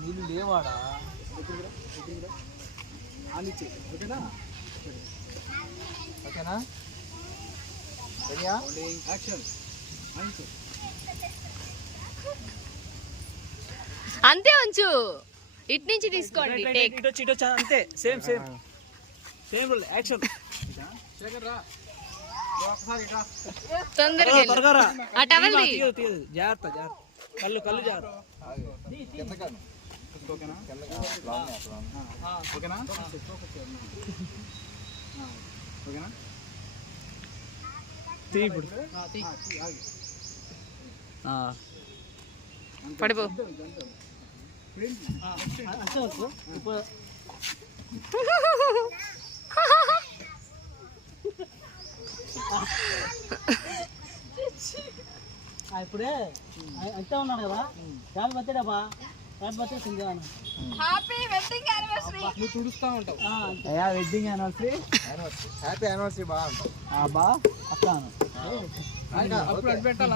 నీళ్ళు లేవాడా ఓకేనా అంతే ఉంచు ఇటు నుంచి తీసుకోండి అంతే సేమ్ సేమ్ సేమ్ యాక్షన్ తొందరగా ఆ టవల్ జాగ్రత్త జాగ్రత్త కళ్ళు కళ్ళు జాగ్రత్త పడిపో ఇప్పుడే అంతే ఉన్నాడు కదా హ్యాపీ బర్త్డే బా హ్యాపీ బర్త్డే సింగాను హ్యాపీ వెడ్డింగ్ యానివర్సరీ నువ్వు తుడుస్తూ ఉంటావు వెడ్డింగ్ యానివర్సరీ హ్యాపీ యానివర్సరీ బా బా అక్క అప్పుడు పెట్టాలి